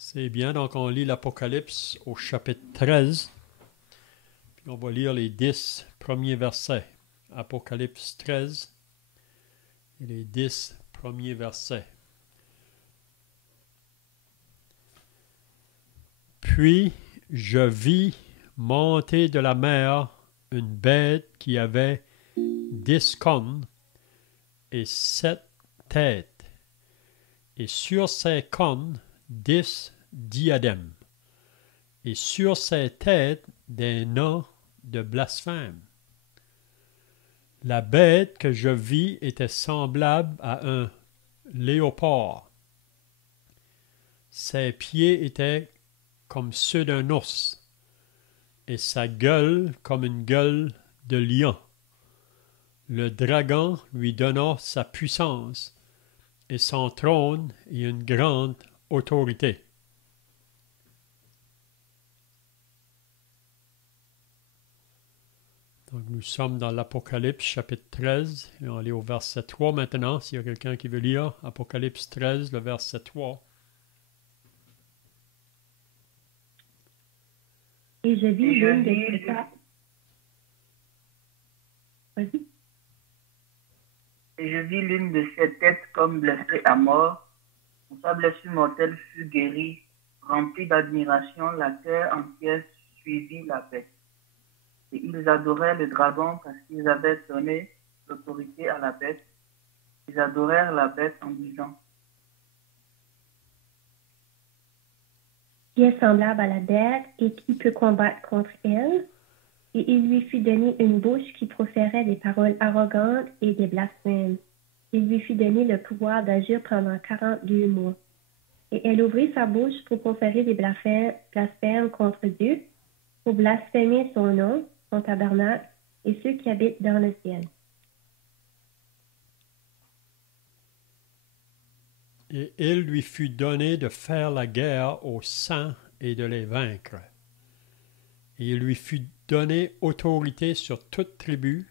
C'est bien, donc on lit l'Apocalypse au chapitre 13, puis on va lire les 10 premiers versets. Apocalypse 13 et les 10 premiers versets. Puis je vis monter de la mer une bête qui avait 10 cornes et 7 têtes, et sur ses cornes 10 diadèmes, et sur ses têtes des noms de blasphème. La bête que je vis était semblable à un léopard. Ses pieds étaient comme ceux d'un ours, et sa gueule comme une gueule de lion. Le dragon lui donna sa puissance, et son trône et une grande autorité. Donc nous sommes dans l'Apocalypse chapitre 13, et on est au verset 3 maintenant, s'il y a quelqu'un qui veut lire Apocalypse 13, le verset 3. Et je vis l'une de ces têtes. Vas-y. Et je vis l'une de ces têtes comme blessée à mort. Sa blessure mortelle fut guérie, remplie d'admiration, la terre entière suivit la bête. Et ils adoraient le dragon parce qu'ils avaient donné l'autorité à la bête. Ils adorèrent la bête en disant: Qui est semblable à la bête et qui peut combattre contre elle? Et il lui fut donné une bouche qui proférait des paroles arrogantes et des blasphèmes. Il lui fut donné le pouvoir d'agir pendant 42 mois. Et elle ouvrit sa bouche pour proférer des blasphèmes contre Dieu, pour blasphémer son nom, son tabernacle, et ceux qui habitent dans le ciel. Et il lui fut donné de faire la guerre aux saints et de les vaincre. Et il lui fut donné autorité sur toute tribu,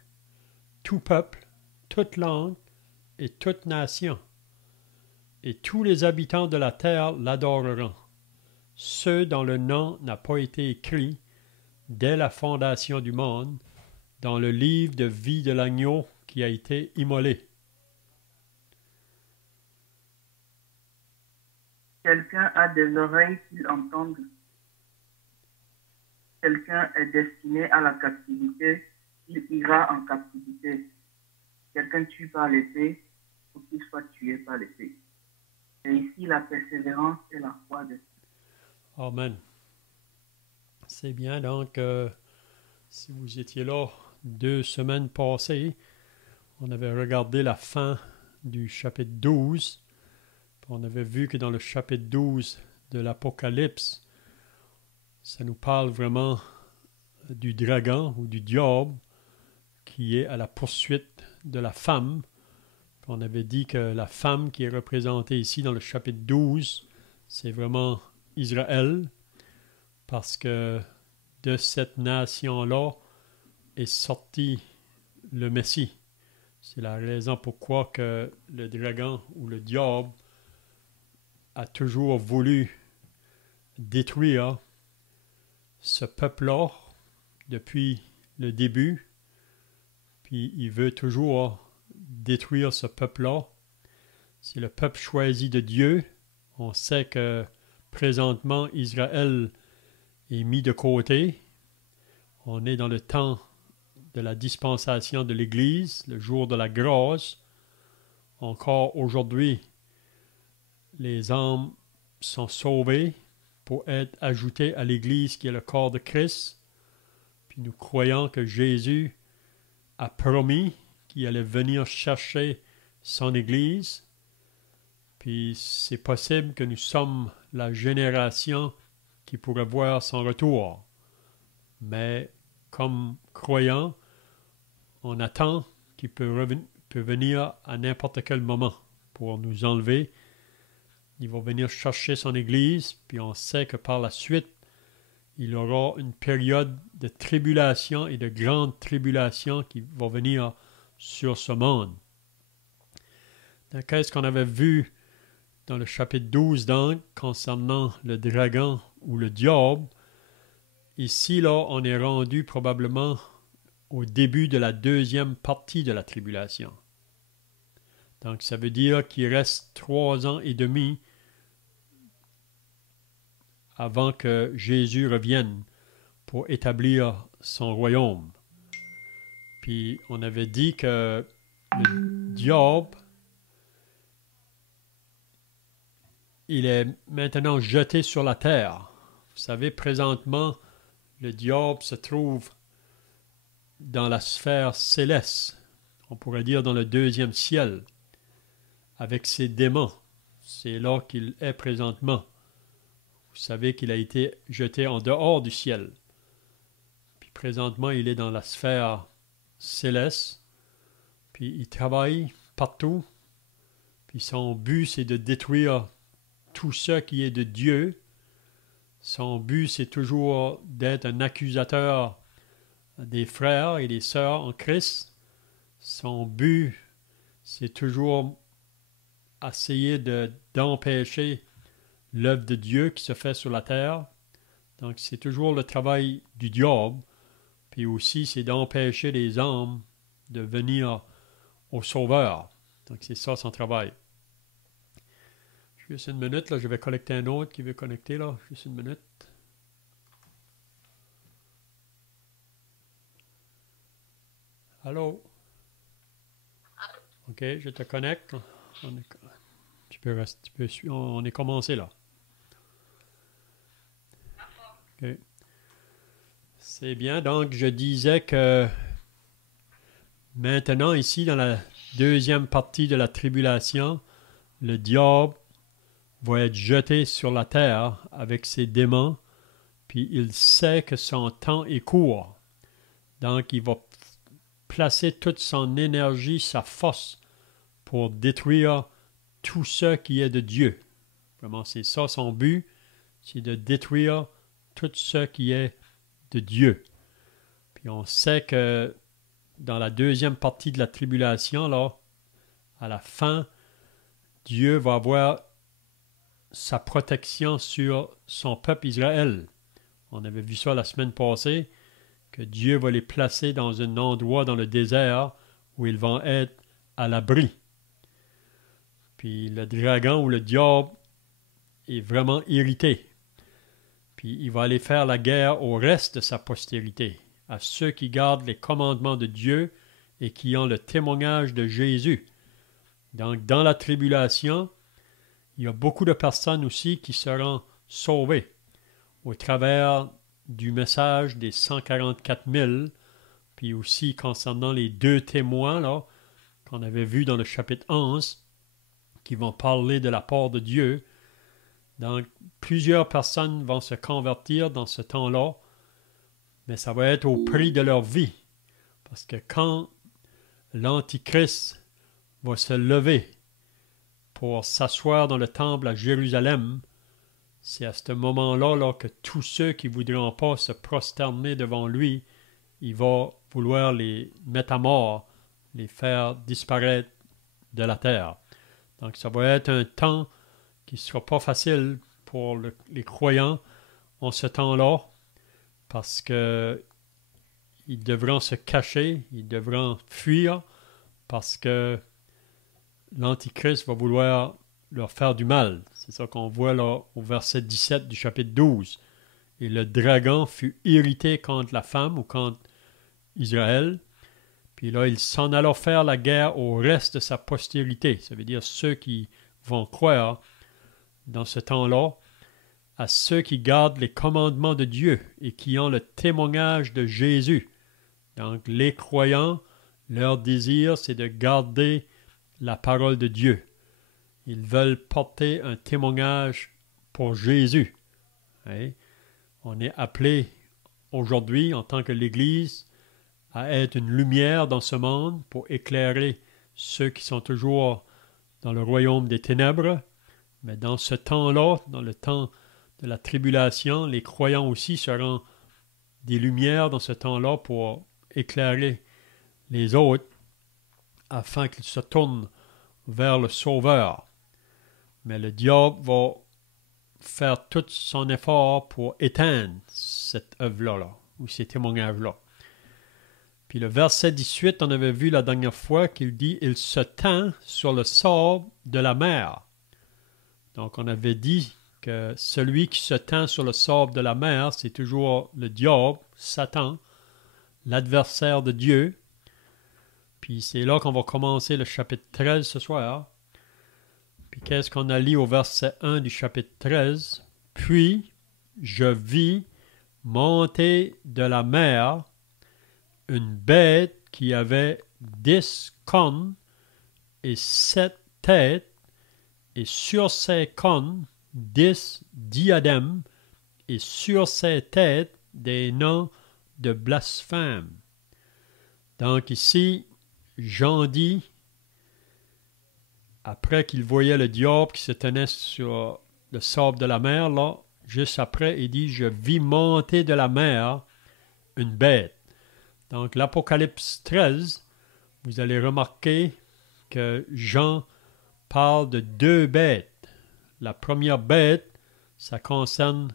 tout peuple, toute langue et toute nation. Et tous les habitants de la terre l'adoreront, ceux dont le nom n'a pas été écrit dès la fondation du monde, dans le livre de vie de l'agneau qui a été immolé. Quelqu'un a des oreilles qu'il entende. Quelqu'un est destiné à la captivité, il ira en captivité. Quelqu'un tue par l'épée, faut qu'il soit tué par l'épée. Et ici, la persévérance et la foi de Dieu. Amen. C'est bien, donc, si vous étiez là 2 semaines passées, on avait regardé la fin du chapitre 12. On avait vu que dans le chapitre 12 de l'Apocalypse, ça nous parle vraiment du dragon ou du diable qui est à la poursuite de la femme. On avait dit que la femme qui est représentée ici dans le chapitre 12, c'est vraiment Israël, parce que de cette nation-là est sorti le Messie. C'est la raison pourquoi que le dragon ou le diable a toujours voulu détruire ce peuple-là depuis le début, puis il veut toujours détruire ce peuple-là. C'est le peuple choisi de Dieu. On sait que présentement Israël est mis de côté. On est dans le temps de la dispensation de l'Église, le jour de la grâce. Encore aujourd'hui, les âmes sont sauvées pour être ajoutées à l'Église qui est le corps de Christ. Puis nous croyons que Jésus a promis qu'il allait venir chercher son Église. Puis c'est possible que nous sommes la génération qui pourrait voir son retour. Mais comme croyants, on attend qu'il peut venir à n'importe quel moment pour nous enlever. Il va venir chercher son Église, puis on sait que par la suite, il y aura une période de tribulation et de grande tribulation qui va venir sur ce monde. Donc, qu'est-ce qu'on avait vu dans le chapitre 12, donc, concernant le dragon ou le diable, ici, là, on est rendu probablement au début de la deuxième partie de la tribulation. Donc, ça veut dire qu'il reste 3 ans et demi avant que Jésus revienne pour établir son royaume. Puis, on avait dit que le diable, il est maintenant jeté sur la terre. Vous savez, présentement, le diable se trouve dans la sphère céleste, on pourrait dire dans le deuxième ciel, avec ses démons. C'est là qu'il est présentement. Vous savez qu'il a été jeté en dehors du ciel. Puis présentement, il est dans la sphère céleste. Puis il travaille partout. Puis son but, c'est de détruire tout ce qui est de Dieu. Son but, c'est toujours d'être un accusateur des frères et des sœurs en Christ. Son but, c'est toujours essayer d'empêcher l'œuvre de Dieu qui se fait sur la terre. Donc, c'est toujours le travail du diable. Puis aussi, c'est d'empêcher les âmes de venir au Sauveur. Donc, c'est ça son travail. Juste une minute, là, je vais collecter un autre qui veut connecter, là. Juste une minute. Allô? OK, je te connecte. On est commencé, là. OK. C'est bien. Donc, je disais que maintenant, ici, dans la deuxième partie de la tribulation, le diable va être jeté sur la terre avec ses démons, puis il sait que son temps est court. Donc, il va placer toute son énergie, sa force, pour détruire tout ce qui est de Dieu. Vraiment, c'est ça son but, c'est de détruire tout ce qui est de Dieu. Puis on sait que dans la deuxième partie de la tribulation, là, à la fin, Dieu va avoir sa protection sur son peuple Israël. On avait vu ça la semaine passée, que Dieu va les placer dans un endroit dans le désert où ils vont être à l'abri. Puis le dragon ou le diable est vraiment irrité. Puis il va aller faire la guerre au reste de sa postérité, à ceux qui gardent les commandements de Dieu et qui ont le témoignage de Jésus. Donc dans la tribulation, il y a beaucoup de personnes aussi qui seront sauvées au travers du message des 144 000, puis aussi concernant les 2 témoins là, qu'on avait vus dans le chapitre 11, qui vont parler de la part de Dieu. Donc, plusieurs personnes vont se convertir dans ce temps-là, mais ça va être au prix de leur vie. Parce que quand l'Antichrist va se lever pour s'asseoir dans le temple à Jérusalem, c'est à ce moment-là là, que tous ceux qui ne voudront pas se prosterner devant lui, il va vouloir les mettre à mort, les faire disparaître de la terre. Donc ça va être un temps qui ne sera pas facile pour les croyants en ce temps-là, parce qu'ils devront se cacher, ils devront fuir, parce que l'Antichrist va vouloir leur faire du mal. C'est ça qu'on voit là au verset 17 du chapitre 12. Et le dragon fut irrité contre la femme ou contre Israël. Puis là, il s'en alla faire la guerre au reste de sa postérité. Ça veut dire ceux qui vont croire dans ce temps-là, à ceux qui gardent les commandements de Dieu et qui ont le témoignage de Jésus. Donc les croyants, leur désir, c'est de garder la parole de Dieu. Ils veulent porter un témoignage pour Jésus. Hein? On est appelé aujourd'hui, en tant que l'Église, à être une lumière dans ce monde pour éclairer ceux qui sont toujours dans le royaume des ténèbres. Mais dans ce temps-là, dans le temps de la tribulation, les croyants aussi seront des lumières dans ce temps-là pour éclairer les autres afin qu'ils se tournent vers le Sauveur. Mais le diable va faire tout son effort pour éteindre cette œuvre-là, ou ces témoignages-là. Puis le verset 18, on avait vu la dernière fois qu'il dit « Il se tend sur le sable de la mer ». Donc on avait dit que celui qui se tend sur le sable de la mer, c'est toujours le diable, Satan, l'adversaire de Dieu. Puis c'est là qu'on va commencer le chapitre 13 ce soir. Puis qu'est-ce qu'on a lu au verset 1 du chapitre 13? « Puis je vis monter de la mer une bête qui avait 10 cornes et 7 têtes, et sur ses cornes 10 diadèmes, et sur ses têtes des noms de blasphème. » Donc ici, Jean dit, après qu'il voyait le diable qui se tenait sur le sable de la mer, là, juste après, il dit « Je vis monter de la mer une bête. » Donc l'Apocalypse 13, vous allez remarquer que Jean parle de 2 bêtes. La première bête, ça concerne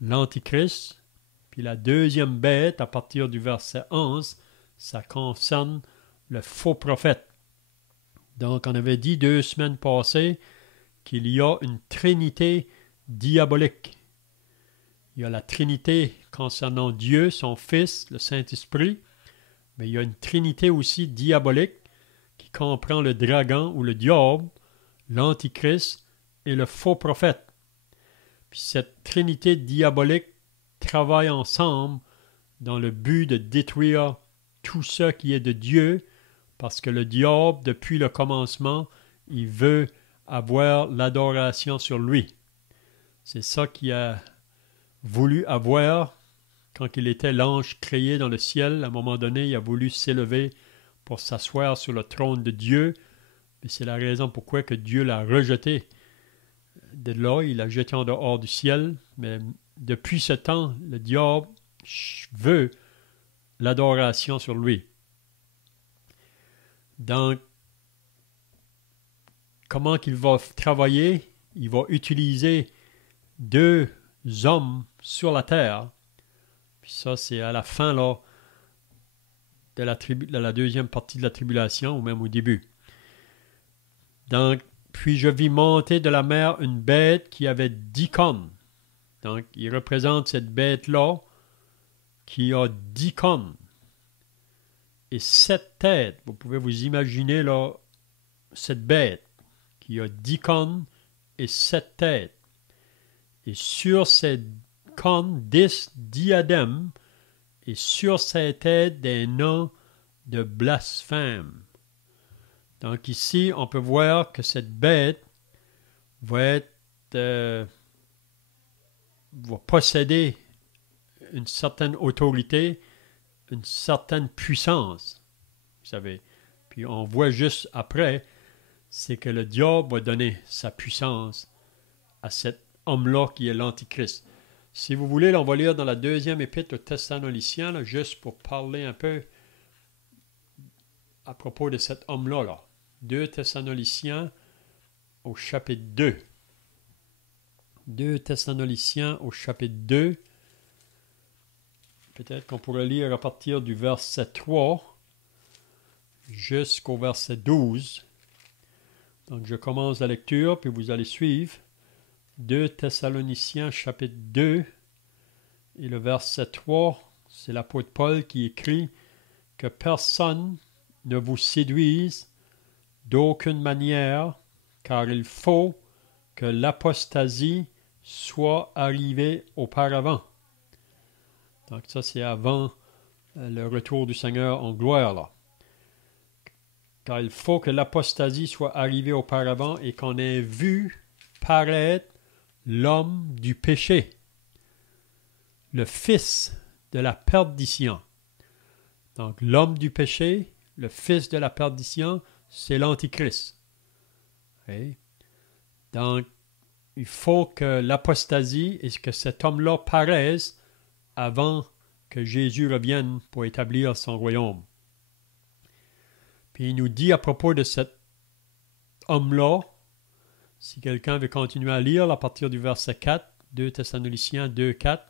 l'Antichrist, puis la deuxième bête, à partir du verset 11, ça concerne le faux prophète. Donc on avait dit 2 semaines passées qu'il y a une trinité diabolique. Il y a la trinité concernant Dieu, son Fils, le Saint-Esprit, mais il y a une trinité aussi diabolique qui comprend le dragon ou le diable, l'Antichrist et le faux prophète. Puis cette trinité diabolique travaille ensemble dans le but de détruire tout ce qui est de Dieu, parce que le diable, depuis le commencement, il veut avoir l'adoration sur lui. C'est ça qu'il a voulu avoir quand il était l'ange créé dans le ciel. À un moment donné, il a voulu s'élever pour s'asseoir sur le trône de Dieu. Mais c'est la raison pourquoi que Dieu l'a rejeté. De là, il l'a jeté en dehors du ciel. Mais depuis ce temps, le diable veut l'adoration sur lui. Donc, comment qu'il va travailler? Il va utiliser 2 hommes sur la terre. Puis ça, c'est à la fin là, de la deuxième partie de la tribulation, ou même au début. Donc, puis je vis monter de la mer une bête qui avait 10 cornes. Donc, il représente cette bête-là qui a 10 cornes et 7 têtes. Vous pouvez vous imaginer là, cette bête qui a 10 cornes et 7 têtes. Et sur ces cornes 10 diadèmes, et sur ses têtes des noms de blasphème. Donc ici, on peut voir que cette bête va posséder une certaine autorité, une certaine puissance, vous savez. Puis on voit juste après, c'est que le diable va donner sa puissance à cet homme-là qui est l'Antichrist. Si vous voulez, là, on va lire dans la deuxième épître aux Thessaloniciens, là, juste pour parler un peu à propos de cet homme-là. Là. 2 Thessaloniciens au chapitre 2. 2 Thessaloniciens au chapitre 2. Peut-être qu'on pourrait lire à partir du verset 3 jusqu'au verset 12. Donc je commence la lecture, puis vous allez suivre. 2 Thessaloniciens chapitre 2 et le verset 3, c'est l'apôtre Paul qui écrit que personne ne vous séduise d'aucune manière, car il faut que l'apostasie soit arrivée auparavant. Donc ça c'est avant le retour du Seigneur en gloire là. Car il faut que l'apostasie soit arrivée auparavant et qu'on ait vu paraître l'homme du péché, le fils de la perdition. Donc l'homme du péché, le fils de la perdition, c'est l'Antichrist. Okay? Donc il faut que l'apostasie et que cet homme-là paraisse avant que Jésus revienne pour établir son royaume. Puis il nous dit à propos de cet homme-là, Si quelqu'un veut continuer à lire à partir du verset 4, 2 Thessaloniciens 2, 4.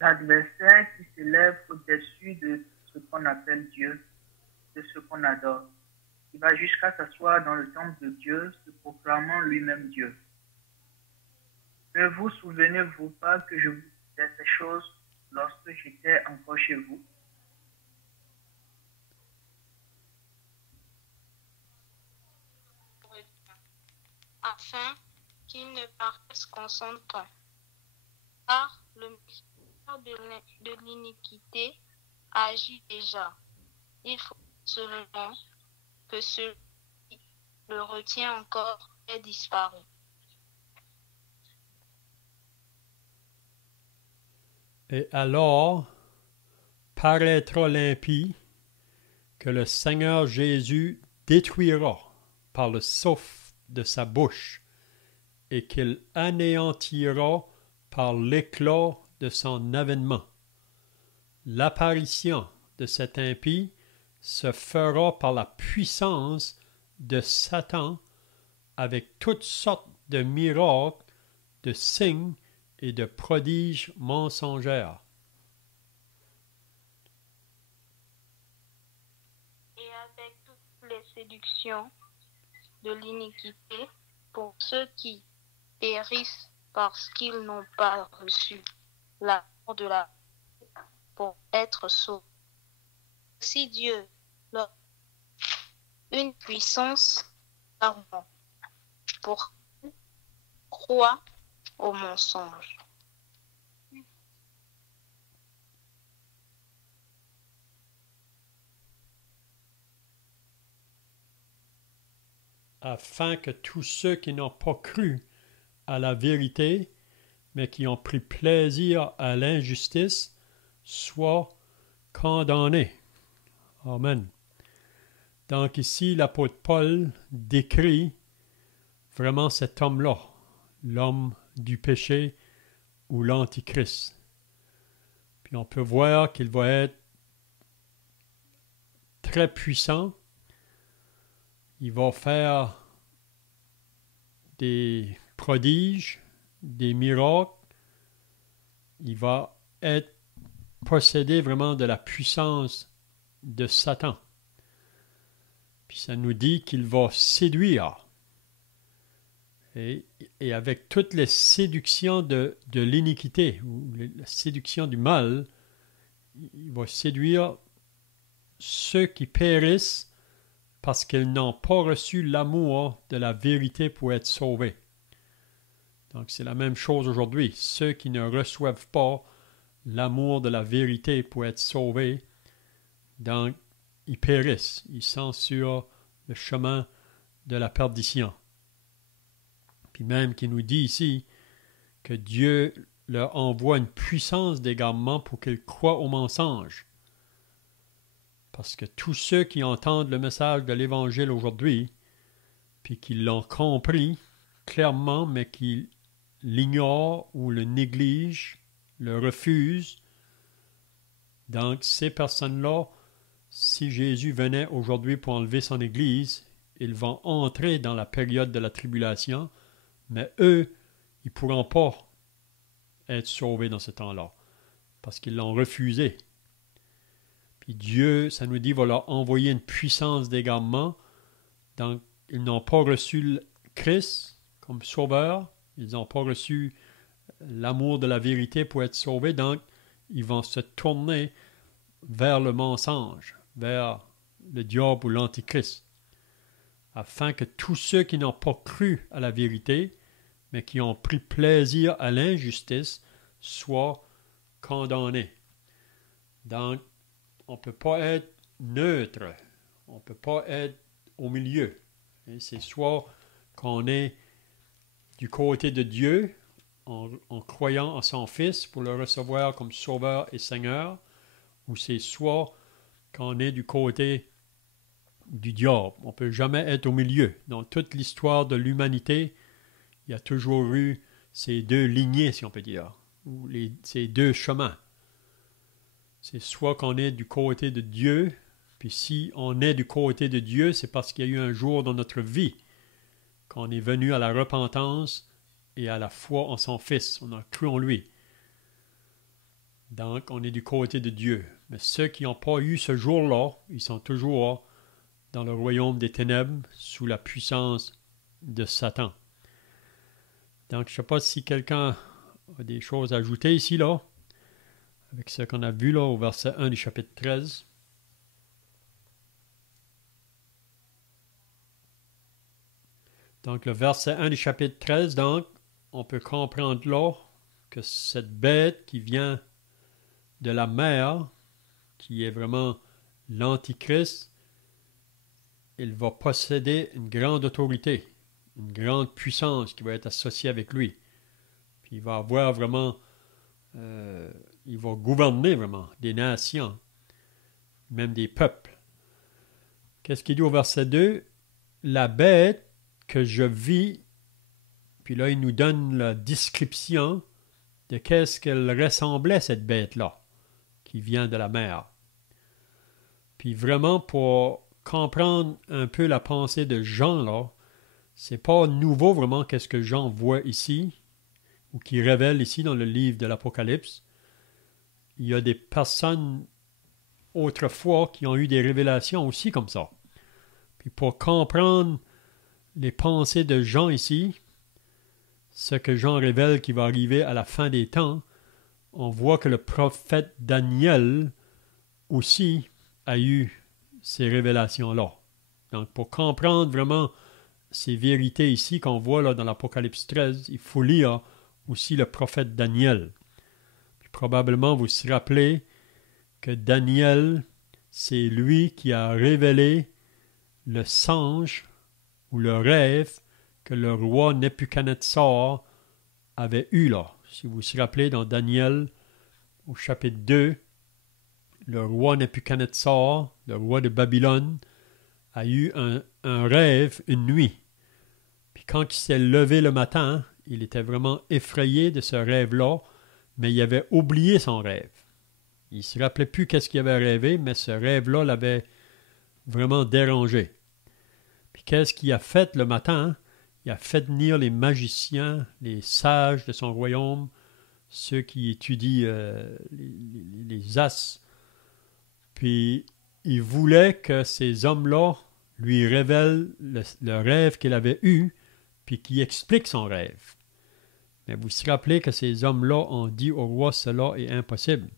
L'adversaire qui s'élève au-dessus de ce qu'on appelle Dieu, de ce qu'on adore, qui va jusqu'à s'asseoir dans le temple de Dieu, se proclamant lui-même Dieu. Ne vous souvenez-vous pas que je vous disais ces choses lorsque j'étais encore chez vous? Afin qu'il ne paraisse consentant. Car le mystère de l'iniquité agit déjà. Il faut seulement que celui qui le retient encore ait disparu. Et alors paraîtra l'impie que le Seigneur Jésus détruira par le souffle de sa bouche et qu'il anéantira par l'éclat de son avènement. L'apparition de cet impie se fera par la puissance de Satan avec toutes sortes de miracles, de signes et de prodiges mensongers. Et avec toutes les séductions de l'iniquité pour ceux qui périssent parce qu'ils n'ont pas reçu l'amour de la pour être sauvés. Si Dieu leur une puissance d'argent pour croire au mensonge. Afin que tous ceux qui n'ont pas cru à la vérité, mais qui ont pris plaisir à l'injustice, soient condamnés. Amen. Donc ici, l'apôtre Paul décrit vraiment cet homme-là, l'homme du péché ou l'antichrist. Puis on peut voir qu'il va être très puissant. Il va faire des prodiges, des miracles. Il va être possédé vraiment de la puissance de Satan. Puis ça nous dit qu'il va séduire. Et avec toutes les séductions de l'iniquité, ou la séduction du mal, il va séduire ceux qui périssent parce qu'ils n'ont pas reçu l'amour de la vérité pour être sauvés. Donc c'est la même chose aujourd'hui. Ceux qui ne reçoivent pas l'amour de la vérité pour être sauvés, donc ils périssent. Ils sont sur le chemin de la perdition. Puis même qui nous dit ici que Dieu leur envoie une puissance d'égarement pour qu'ils croient au mensonge. Parce que tous ceux qui entendent le message de l'Évangile aujourd'hui, puis qui l'ont compris clairement, mais qui l'ignorent ou le négligent, le refusent, donc ces personnes-là, si Jésus venait aujourd'hui pour enlever son Église, ils vont entrer dans la période de la tribulation, mais eux, ils ne pourront pas être sauvés dans ce temps-là, parce qu'ils l'ont refusé. Puis Dieu, ça nous dit, va leur envoyer une puissance d'égarement. Donc, ils n'ont pas reçu Christ comme sauveur. Ils n'ont pas reçu l'amour de la vérité pour être sauvés. Donc, ils vont se tourner vers le mensonge, vers le diable ou l'antichrist, afin que tous ceux qui n'ont pas cru à la vérité, mais qui ont pris plaisir à l'injustice, soient condamnés. Donc, on ne peut pas être neutre, on ne peut pas être au milieu. Et c'est soit qu'on est du côté de Dieu, en croyant en son Fils pour le recevoir comme Sauveur et Seigneur, ou c'est soit qu'on est du côté du diable. On ne peut jamais être au milieu. Dans toute l'histoire de l'humanité, il y a toujours eu ces deux lignées, si on peut dire, ou ces deux chemins. C'est soit qu'on est du côté de Dieu, Puis si on est du côté de Dieu, c'est parce qu'il y a eu un jour dans notre vie qu'on est venu à la repentance et à la foi en son Fils. On a cru en lui. Donc, on est du côté de Dieu. Mais ceux qui n'ont pas eu ce jour-là, ils sont toujours dans le royaume des ténèbres, sous la puissance de Satan. Donc, je ne sais pas si quelqu'un a des choses à ajouter ici, là, avec ce qu'on a vu là au verset 1 du chapitre 13. Donc, le verset 1 du chapitre 13, donc, on peut comprendre là que cette bête qui vient de la mer, qui est vraiment l'Antichrist, il va posséder une grande autorité, une grande puissance qui va être associée avec lui. Puis il va avoir vraiment, il va gouverner vraiment des nations, même des peuples. Qu'est-ce qu'il dit au verset 2? La bête que je vis, puis là il nous donne la description de qu'est-ce qu'elle ressemblait, cette bête-là, qui vient de la mer. Puis vraiment, pour comprendre un peu la pensée de Jean, là, c'est pas nouveau vraiment qu'est-ce que Jean voit ici, ou qui révèle ici dans le livre de l'Apocalypse. Il y a des personnes autrefois qui ont eu des révélations aussi comme ça. Puis pour comprendre les pensées de Jean ici, ce que Jean révèle qui va arriver à la fin des temps, on voit que le prophète Daniel aussi a eu ces révélations-là. Donc, pour comprendre vraiment ces vérités ici qu'on voit là dans l'Apocalypse 13, il faut lire aussi le prophète Daniel. Puis probablement, vous vous rappelez que Daniel, c'est lui qui a révélé le songe ou le rêve que le roi Nebuchadnezzar avait eu là. Si vous vous rappelez, dans Daniel, au chapitre 2, le roi Nebuchadnezzar, le roi de Babylone, a eu un rêve une nuit. Puis quand il s'est levé le matin, il était vraiment effrayé de ce rêve-là, mais il avait oublié son rêve. Il ne se rappelait plus qu'est-ce qu'il avait rêvé, mais ce rêve-là l'avait vraiment dérangé. Puis qu'est-ce qu'il a fait le matin? Il a fait venir les magiciens, les sages de son royaume, ceux qui étudient les as. Puis il voulait que ces hommes-là lui révèlent le rêve qu'il avait eu, puis qu'il explique son rêve. Mais vous vous rappelez que ces hommes-là ont dit au roi, cela est impossible.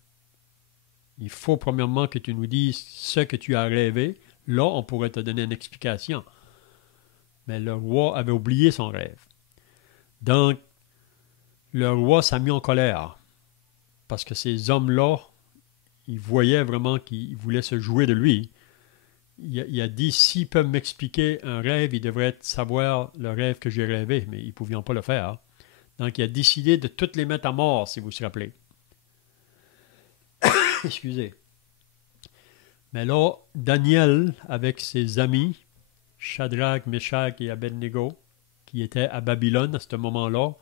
Il faut premièrement que tu nous dises ce que tu as rêvé. Là, on pourrait te donner une explication. Mais le roi avait oublié son rêve. Donc, le roi s'est mis en colère. Parce que ces hommes-là, ils voyaient vraiment qu'ils voulaient se jouer de lui. Il a dit, s'ils peuvent m'expliquer un rêve, ils devraient savoir le rêve que j'ai rêvé. Mais ils ne pouvaient pas le faire. Donc, il a décidé de toutes les mettre à mort, si vous vous rappelez. Excusez. Mais là, Daniel, avec ses amis, Shadrach, Meshach et Abednego, qui étaient à Babylone à ce moment-là,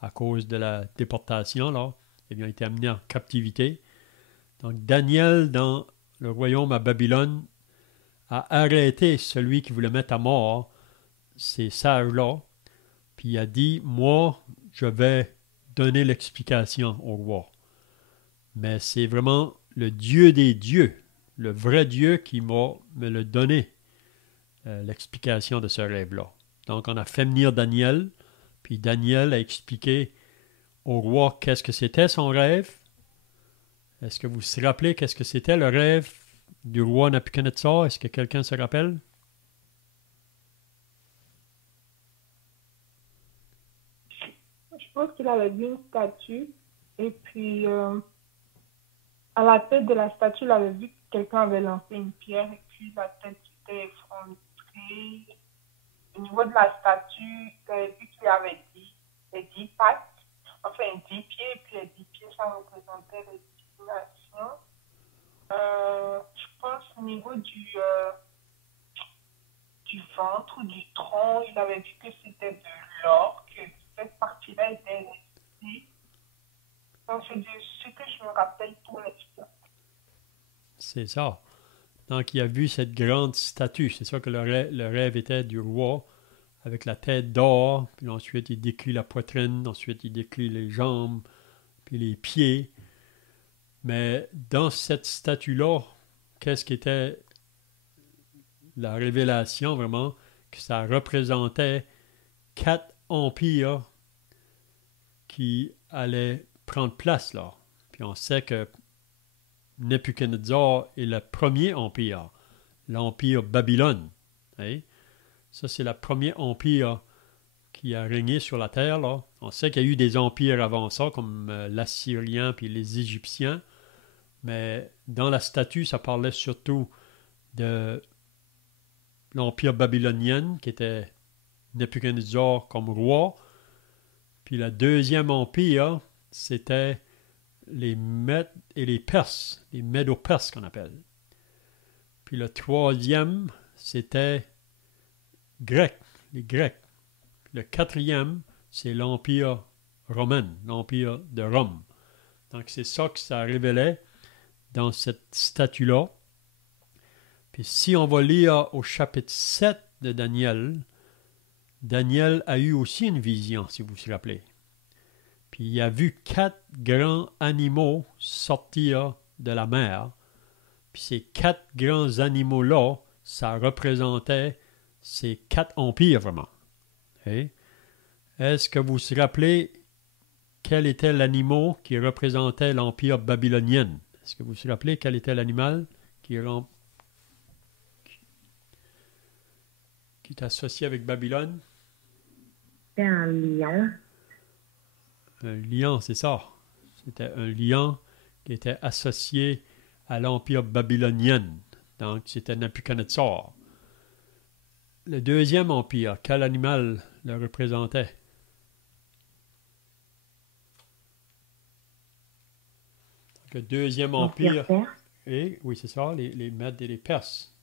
à cause de la déportation, là, ils ont été amenés en captivité. Donc, Daniel, dans le royaume à Babylone, a arrêté celui qui voulait mettre à mort ces sages-là, puis il a dit, moi, je vais donner l'explication au roi. Mais c'est vraiment le Dieu des dieux, le vrai Dieu qui me le donné, l'explication de ce rêve-là. Donc, on a fait venir Daniel, puis Daniel a expliqué au roi qu'est-ce que c'était son rêve. Est-ce que vous vous rappelez qu'est-ce que c'était le rêve du roi Nebuchadnezzar? Est-ce que quelqu'un se rappelle? Je pense qu'il avait vu une statue et puis à la tête de la statue, il avait vu que quelqu'un avait lancé une pierre et puis la tête était effondrée. Au niveau de la statue, il avait vu qu'il y avait 10 pattes, enfin 10 pieds, et puis les 10 pieds, ça représentait les 10 nations. Je pense au niveau du ventre ou du tronc, il avait vu que c'était de l'or, que cette partie-là était restée. Donc, c'est de ce que je me rappelle pour l'instant. C'est ça. Donc, il a vu cette grande statue. C'est ça que le rêve était du roi, avec la tête d'or. Puis ensuite, il décrit la poitrine. Ensuite, il décrit les jambes, puis les pieds. Mais dans cette statue-là, qu'est-ce qui était la révélation, vraiment, que ça représentait 4 empires qui allaient prendre place, là. Puis on sait que Nebuchadnezzar est le premier empire, l'empire Babylone. Hein? Ça, c'est le premier empire qui a régné sur la terre, là. On sait qu'il y a eu des empires avant ça, comme l'Assyrien puis les Égyptiens, mais dans la statue, ça parlait surtout de l'empire babylonien, qui était Nebuchadnezzar comme roi. Puis le deuxième empire, c'était les Mèdes et les Perses, les Médo-Perses qu'on appelle. Puis le troisième, c'était grec, les Grecs. Puis le quatrième, c'est l'empire romain, l'empire de Rome. Donc c'est ça que ça révélait dans cette statue-là. Puis si on va lire au chapitre 7 de Daniel, Daniel a eu aussi une vision, si vous vous rappelez. Puis il a vu 4 grands animaux sortir de la mer. Puis ces 4 grands animaux-là, ça représentait ces 4 empires vraiment. Okay? Est-ce que vous vous rappelez quel était l'animal qui représentait l'empire babylonien? Est-ce que vous vous rappelez quel était l'animal qui est associé avec Babylone? C'est un lion. Un lion, c'est ça. C'était un lion qui était associé à l'empire babylonien. Donc, c'était Nebuchadnezzar. Le deuxième empire, quel animal le représentait? Donc, le deuxième empire. Et, oui, c'est ça, les Mèdes et les Perses.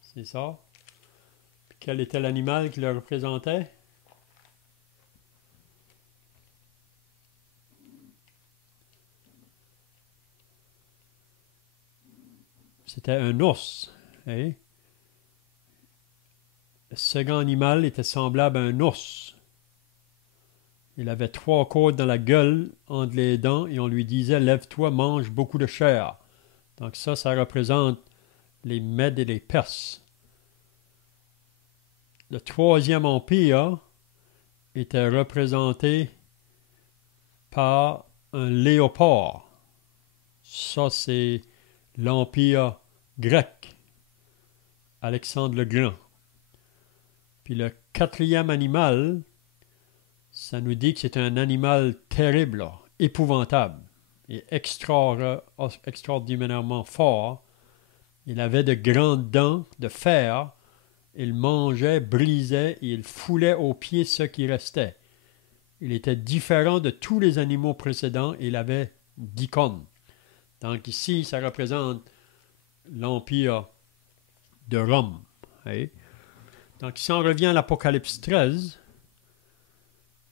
C'est ça. Puis, quel était l'animal qui le représentait? C'était un ours. Hein? Le second animal était semblable à un ours. Il avait 3 côtes dans la gueule, entre les dents, et on lui disait « Lève-toi, mange beaucoup de chair ». Donc ça représente les Mèdes et les Perses. Le troisième empire était représenté par un léopard. Ça, c'est l'empire grec, Alexandre le Grand. Puis le quatrième animal, ça nous dit que c'est un animal terrible, là, épouvantable et extraordinairement fort. Il avait de grandes dents de fer. Il mangeait, brisait et il foulait aux pieds ce qui restait. Il était différent de tous les animaux précédents et il avait 10 cornes. Donc ici, ça représente l'empire de Rome. Hein? Donc si on revient à l'Apocalypse 13,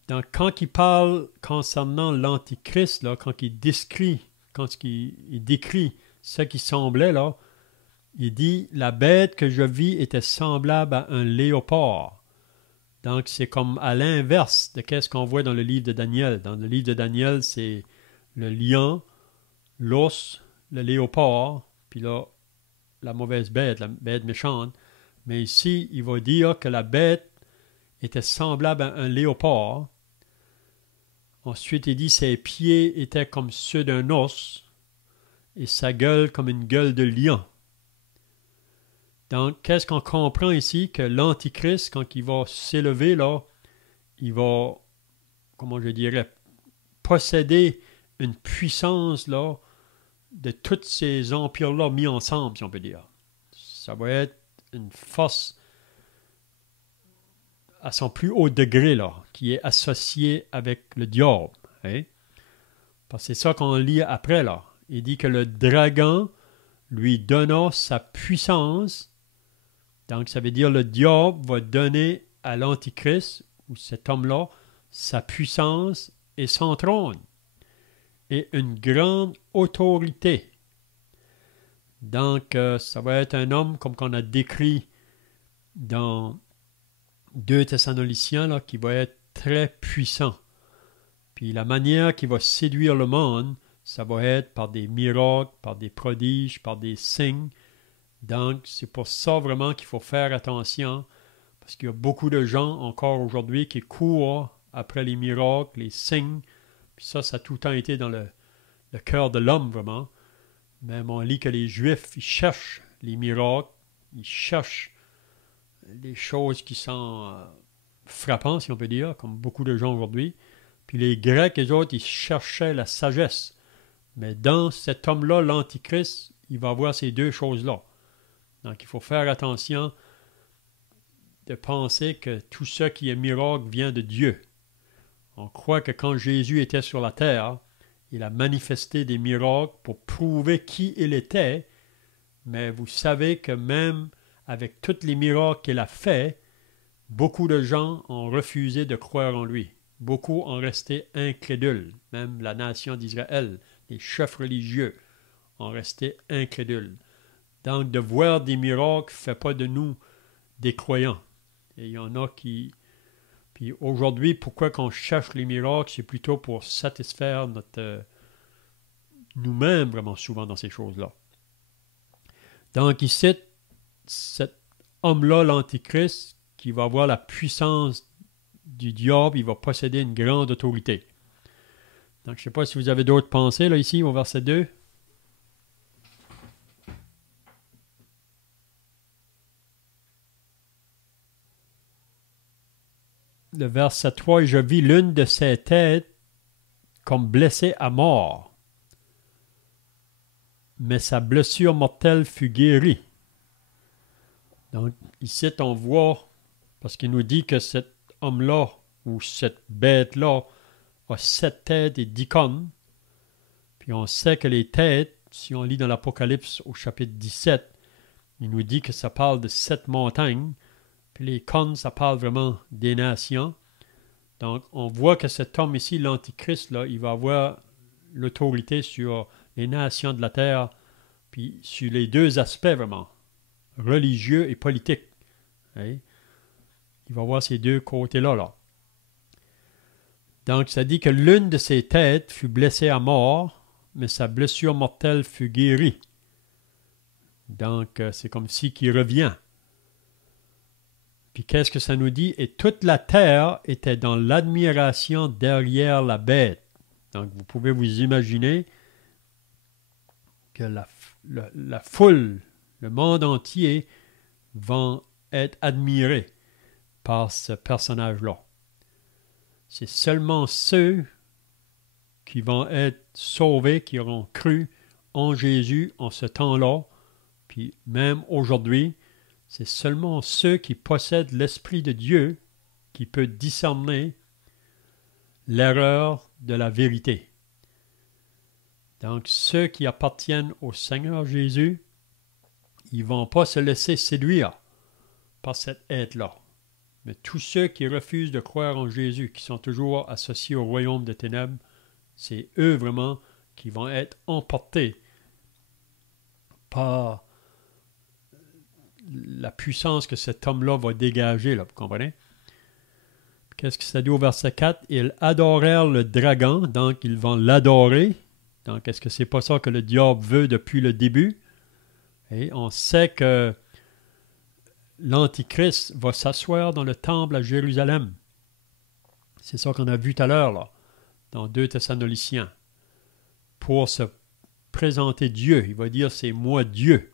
donc quand il parle concernant l'Antichrist, là, quand il décrit ce qui semblait, là, il dit « La bête que je vis était semblable à un léopard ». Donc c'est comme à l'inverse de ce qu'on voit dans le livre de Daniel. Dans le livre de Daniel, c'est le lion, l'ours, le léopard, puis là, la mauvaise bête, la bête méchante. Mais ici, il va dire que la bête était semblable à un léopard. Ensuite, il dit ses pieds étaient comme ceux d'un os et sa gueule comme une gueule de lion. Donc, qu'est-ce qu'on comprend ici? Que l'Antichrist, quand il va s'élever, là, il va, comment je dirais, posséder une puissance, là, de tous ces empires-là mis ensemble, si on peut dire. Ça va être une force à son plus haut degré, là, qui est associée avec le diable. Hein? Parce que c'est ça qu'on lit après, là. Il dit que le dragon lui donna sa puissance. Donc, ça veut dire le diable va donner à l'Antichrist, ou cet homme-là, sa puissance et son trône, et une grande autorité. Donc, ça va être un homme, comme qu'on a décrit dans 2 Thessaloniciens, là, qui va être très puissant. Puis la manière qu'il va séduire le monde, ça va être par des miracles, par des prodiges, par des signes. Donc, c'est pour ça vraiment qu'il faut faire attention, parce qu'il y a beaucoup de gens encore aujourd'hui qui courent après les miracles, les signes. Puis ça a tout le temps été dans le cœur de l'homme, vraiment. Même on lit que les Juifs, ils cherchent les miracles, ils cherchent des choses qui sont frappantes, si on peut dire, comme beaucoup de gens aujourd'hui. Puis les Grecs, les autres, ils cherchaient la sagesse. Mais dans cet homme-là, l'Antichrist, il va avoir ces 2 choses-là. Donc, il faut faire attention de penser que tout ce qui est miracle vient de Dieu. On croit que quand Jésus était sur la terre, il a manifesté des miracles pour prouver qui il était, mais vous savez que même avec tous les miracles qu'il a faits, beaucoup de gens ont refusé de croire en lui. Beaucoup ont resté incrédules, même la nation d'Israël, les chefs religieux ont resté incrédules. Donc, de voir des miracles ne fait pas de nous des croyants. Et il y en a qui... Puis aujourd'hui, pourquoi qu'on cherche les miracles, c'est plutôt pour satisfaire nous-mêmes vraiment souvent dans ces choses-là. Donc ici, cet homme-là, l'Antichrist, qui va avoir la puissance du diable, il va posséder une grande autorité. Donc je ne sais pas si vous avez d'autres pensées là ici au verset 2. Le verset 3, « Et je vis l'une de ses têtes comme blessée à mort, mais sa blessure mortelle fut guérie. » Donc, ici, on voit, parce qu'il nous dit que cet homme-là, ou cette bête-là, a 7 têtes et 10 cornes. Puis on sait que les têtes, si on lit dans l'Apocalypse au chapitre 17, il nous dit que ça parle de 7 montagnes. Puis les cornes, ça parle vraiment des nations. Donc, on voit que cet homme ici, l'Antichrist, là, il va avoir l'autorité sur les nations de la terre, puis sur les 2 aspects vraiment, religieux et politique. Hein? Il va avoir ces 2 côtés-là. Là. Donc, ça dit que l'une de ses têtes fut blessée à mort, mais sa blessure mortelle fut guérie. Donc, c'est comme si qu'il revient. Puis qu'est-ce que ça nous dit? Et toute la terre était dans l'admiration derrière la bête. Donc vous pouvez vous imaginer que la foule, le monde entier, vont être admirés par ce personnage-là. C'est seulement ceux qui vont être sauvés, qui auront cru en Jésus en ce temps-là, puis même aujourd'hui, c'est seulement ceux qui possèdent l'Esprit de Dieu qui peut discerner l'erreur de la vérité. Donc, ceux qui appartiennent au Seigneur Jésus, ils ne vont pas se laisser séduire par cet être-là. Mais tous ceux qui refusent de croire en Jésus, qui sont toujours associés au royaume des ténèbres, c'est eux vraiment qui vont être emportés par la puissance que cet homme-là va dégager, là, vous comprenez? Qu'est-ce que ça dit au verset 4? Ils adorèrent le dragon, donc ils vont l'adorer. Donc, est-ce que c'est pas ça que le diable veut depuis le début? Et on sait que l'Antichrist va s'asseoir dans le temple à Jérusalem. C'est ça qu'on a vu tout à l'heure, là, dans 2 Thessaloniciens. Pour se présenter Dieu. Il va dire, c'est moi Dieu.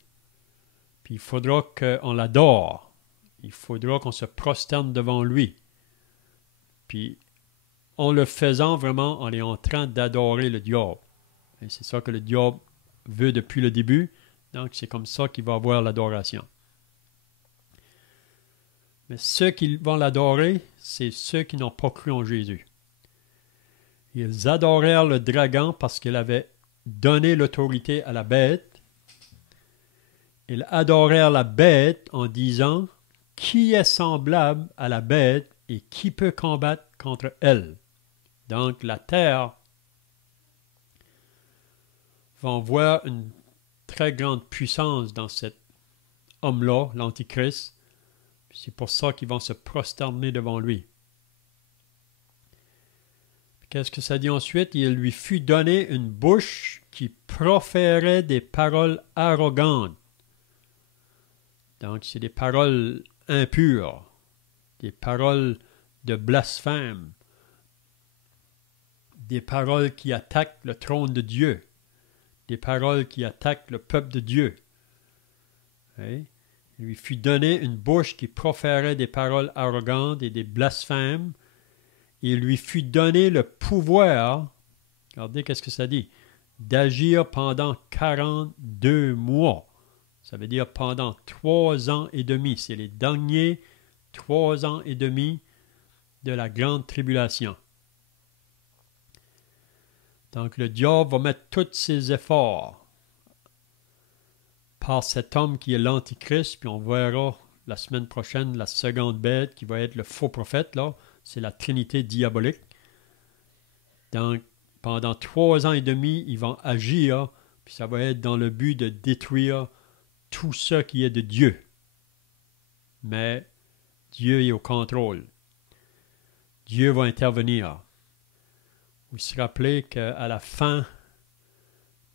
Puis il faudra qu'on l'adore. Il faudra qu'on se prosterne devant lui. Puis en le faisant vraiment, on est en train d'adorer le diable. Et c'est ça que le diable veut depuis le début. Donc c'est comme ça qu'il va avoir l'adoration. Mais ceux qui vont l'adorer, c'est ceux qui n'ont pas cru en Jésus. Ils adorèrent le dragon parce qu'il avait donné l'autorité à la bête. Ils adorèrent la bête en disant « Qui est semblable à la bête et qui peut combattre contre elle? » Donc la terre va voir une très grande puissance dans cet homme-là, l'Antichrist. C'est pour ça qu'ils vont se prosterner devant lui. Qu'est-ce que ça dit ensuite? Il lui fut donné une bouche qui proférait des paroles arrogantes. Donc, c'est des paroles impures, des paroles de blasphème, des paroles qui attaquent le trône de Dieu, des paroles qui attaquent le peuple de Dieu. Il lui fut donné une bouche qui proférait des paroles arrogantes et des blasphèmes. Il lui fut donné le pouvoir, regardez qu'est-ce que ça dit, d'agir pendant 42 mois. Ça veut dire pendant 3 ans et demi. C'est les derniers 3 ans et demi de la grande tribulation. Donc le diable va mettre tous ses efforts par cet homme qui est l'Antichrist, puis on verra la semaine prochaine la seconde bête qui va être le faux prophète, là. C'est la trinité diabolique. Donc, pendant 3 ans et demi, ils vont agir, puis ça va être dans le but de détruire tout ce qui est de Dieu. Mais Dieu est au contrôle. Dieu va intervenir. Vous vous rappelez qu'à la fin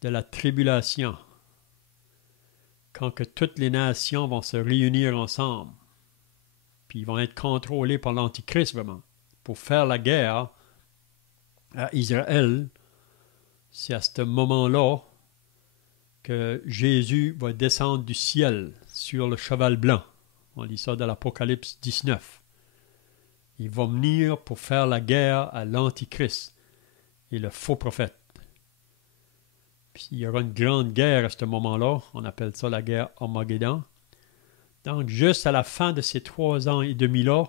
de la tribulation, quand que toutes les nations vont se réunir ensemble, puis ils vont être contrôlés par l'Antichrist vraiment, pour faire la guerre à Israël, c'est à ce moment-là que Jésus va descendre du ciel sur le cheval blanc. On lit ça dans l'Apocalypse 19. Il va venir pour faire la guerre à l'Antichrist et le faux prophète. Puis il y aura une grande guerre à ce moment-là. On appelle ça la guerre Armageddon. Donc, juste à la fin de ces 3 ans et demi-là,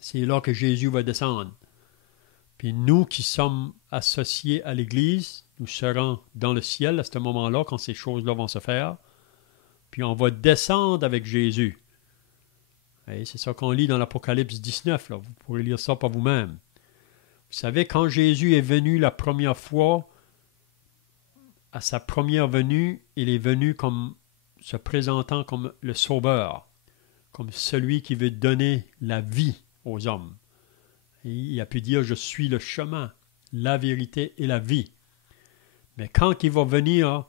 c'est là que Jésus va descendre. Puis nous qui sommes associés à l'Église, nous serons dans le ciel à ce moment-là, quand ces choses-là vont se faire. Puis on va descendre avec Jésus. Et c'est ça qu'on lit dans l'Apocalypse 19. Là. Vous pourrez lire ça par vous-même. Vous savez, quand Jésus est venu la première fois, à sa première venue, il est venu comme se présentant comme le Sauveur, comme celui qui veut donner la vie aux hommes. Et il a pu dire, je suis le chemin, la vérité et la vie. Mais quand il va venir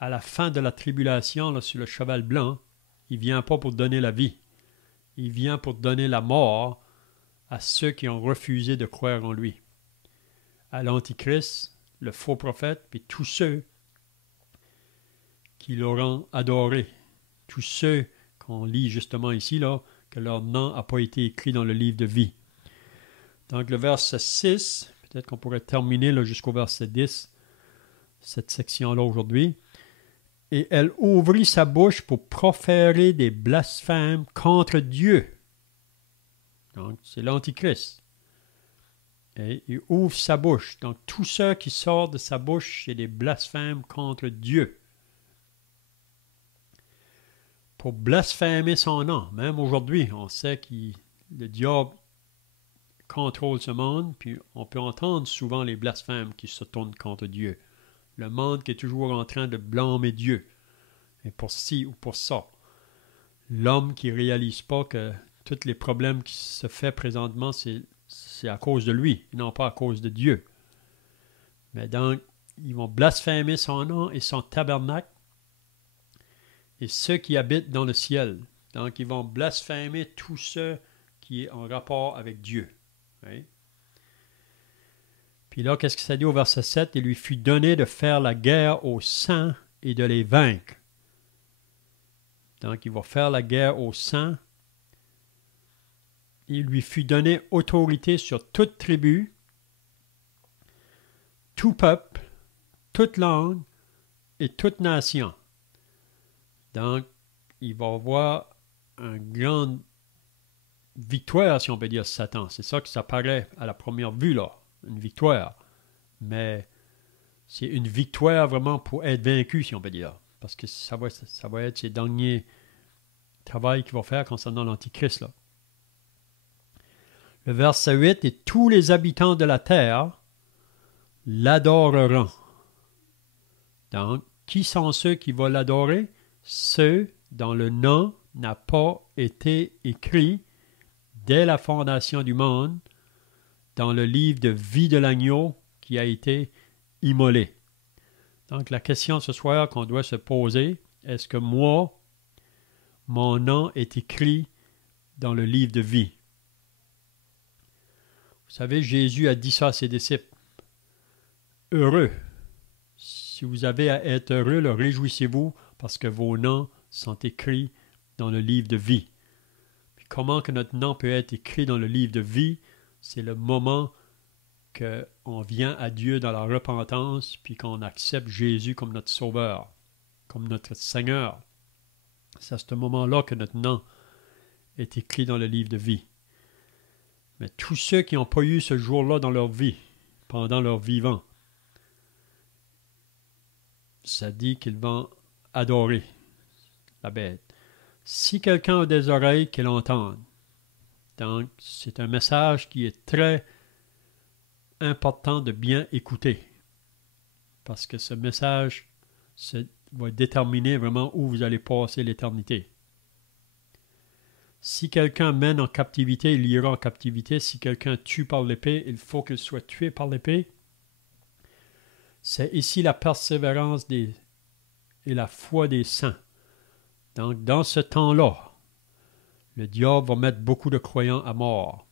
à la fin de la tribulation, là, sur le cheval blanc, il ne vient pas pour donner la vie. Il vient pour donner la mort à ceux qui ont refusé de croire en lui. À l'Antichrist, le faux prophète, puis tous ceux qui l'auront adoré. Tous ceux qu'on lit justement ici, là, que leur nom n'a pas été écrit dans le livre de vie. Donc le verset 6, peut-être qu'on pourrait terminer là, jusqu'au verset 10, cette section-là aujourd'hui. Et elle ouvrit sa bouche pour proférer des blasphèmes contre Dieu. Donc c'est l'Antichrist. Et il ouvre sa bouche. Donc tout ce qui sort de sa bouche, c'est des blasphèmes contre Dieu. Pour blasphémer son nom. Même aujourd'hui, on sait que le diable contrôle ce monde, puis on peut entendre souvent les blasphèmes qui se tournent contre Dieu. Le monde qui est toujours en train de blâmer Dieu. Et pour ci ou pour ça. L'homme qui ne réalise pas que tous les problèmes qui se font présentement, c'est à cause de lui, et non pas à cause de Dieu. Mais donc, ils vont blasphémer son nom et son tabernacle, et ceux qui habitent dans le ciel. Donc, ils vont blasphémer tous ceux qui sont en rapport avec Dieu. Oui. Puis là, qu'est-ce que ça dit au verset 7? Il lui fut donné de faire la guerre aux saints et de les vaincre. Donc, il va faire la guerre aux saints. Il lui fut donné autorité sur toute tribu, tout peuple, toute langue et toute nation. Donc, il va avoir une grande victoire, si on peut dire, Satan. C'est ça que ça paraît à la première vue, là, une victoire. Mais c'est une victoire vraiment pour être vaincu, si on peut dire. Parce que ça va être ses derniers travail qu'il va faire concernant l'Antichrist, là. Le verset 8, « Et tous les habitants de la terre l'adoreront. » Donc, Qui sont ceux qui vont l'adorer? Ceux dont le nom n'a pas été écrit dès la fondation du monde dans le livre de vie de l'agneau qui a été immolé. Donc la question ce soir qu'on doit se poser, est-ce que moi, mon nom est écrit dans le livre de vie? Vous savez, Jésus a dit ça à ses disciples. Heureux. Si vous avez à être heureux, réjouissez-vous parce que vos noms sont écrits dans le livre de vie. Puis comment que notre nom peut être écrit dans le livre de vie? C'est le moment qu'on vient à Dieu dans la repentance puis qu'on accepte Jésus comme notre Sauveur, comme notre Seigneur. C'est à ce moment-là que notre nom est écrit dans le livre de vie. Mais tous ceux qui n'ont pas eu ce jour-là dans leur vie, pendant leur vivant, ça dit qu'ils vont adorer la bête. Si quelqu'un a des oreilles, qu'il entende. Donc, c'est un message qui est très important de bien écouter. Parce que ce message va déterminer vraiment où vous allez passer l'éternité. Si quelqu'un mène en captivité, il ira en captivité. Si quelqu'un tue par l'épée, il faut qu'il soit tué par l'épée. C'est ici la persévérance et la foi des saints. Donc, dans ce temps-là, le diable va mettre beaucoup de croyants à mort.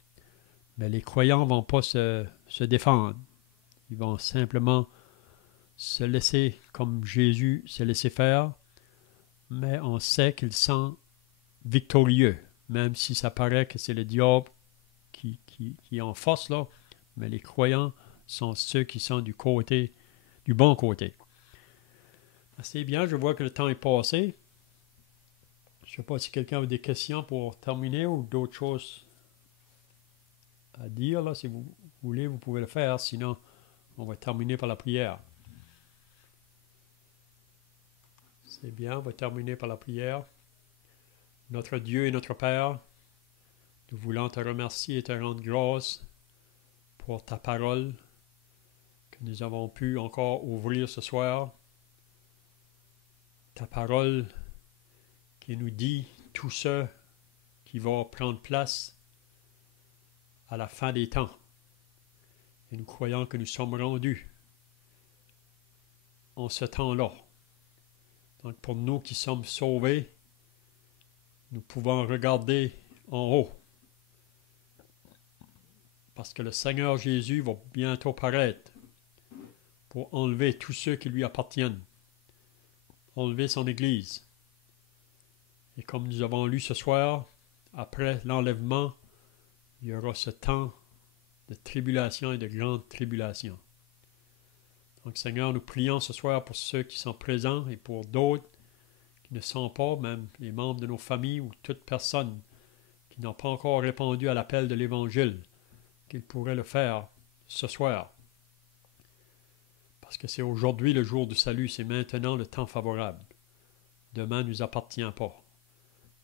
Mais les croyants ne vont pas se défendre. Ils vont simplement se laisser, comme Jésus s'est laissé faire. Mais on sait qu'ils sont victorieux. Même si ça paraît que c'est le diable qui est en force là. Mais les croyants sont ceux qui sont du bon côté. C'est bien, je vois que le temps est passé. Je ne sais pas si quelqu'un a des questions pour terminer ou d'autres choses à dire. Là, si vous voulez, vous pouvez le faire. Sinon, on va terminer par la prière. C'est bien, on va terminer par la prière. Notre Dieu et notre Père, nous voulons te remercier et te rendre grâce pour ta parole que nous avons pu encore ouvrir ce soir. Ta parole qui nous dit tout ce qui va prendre place à la fin des temps. Et nous croyons que nous sommes rendus en ce temps-là. Donc pour nous qui sommes sauvés, nous pouvons regarder en haut. Parce que le Seigneur Jésus va bientôt paraître pour enlever tous ceux qui lui appartiennent. Enlever son Église. Et comme nous avons lu ce soir, après l'enlèvement, il y aura ce temps de tribulation et de grande tribulation. Donc Seigneur, nous prions ce soir pour ceux qui sont présents et pour d'autres qui ne sont pas, même les membres de nos familles ou toute personne qui n'ont pas encore répondu à l'appel de l'Évangile, qu'ils pourraient le faire ce soir. Parce que c'est aujourd'hui le jour du salut, c'est maintenant le temps favorable. Demain ne nous appartient pas.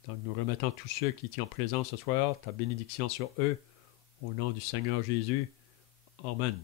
Donc nous remettons tous ceux qui étaient présents ce soir, ta bénédiction sur eux, au nom du Seigneur Jésus. Amen.